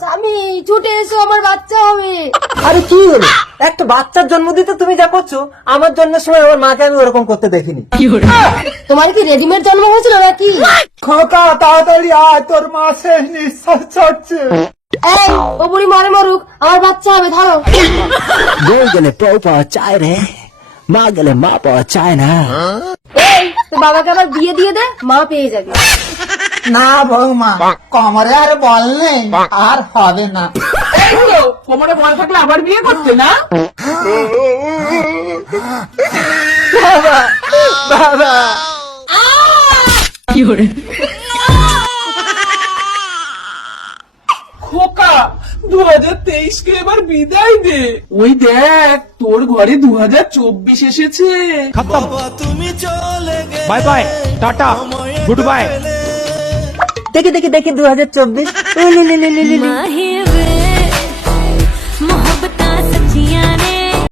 স্বামী ছুটে এসো, আমার বাচ্চা হবে। আরে কি হলো, একটা বাচ্চার জন্ম দিতে তুমি যা করছো, আমার জন্মের সময় আমার মাকে আমি ওরকম করতে দেখিনি। তোমার কি রেডিমেড জন্ম হয়েছিল নাকি? খোকা তাড়াতাড়ি আয়, তোর মা শেষ নিঃশ্বাস ছাড়ছে। এই, ও বুড়ি মরে মরুক, আমার বাচ্চা হবে, ধরো। বউ গেলে বউ পাওয়া চায় রে, মা গেলে মা পাওয়া চায় না। এই, তো বাবাকে আবার বিয়ে দিয়ে দে, মা পেয়ে যাবে। না বৌমা, কোমরে আর বল নেই, আর হবে না। কোমরে বল থাকলে আবার বিয়ে করতে না? বাবা খোকা 2023 কে এবার বিদায় দে। ওই দেখ, তোর ঘরে 2024 এসেছে। Bye bye, tata, good bye. দেখি 2024।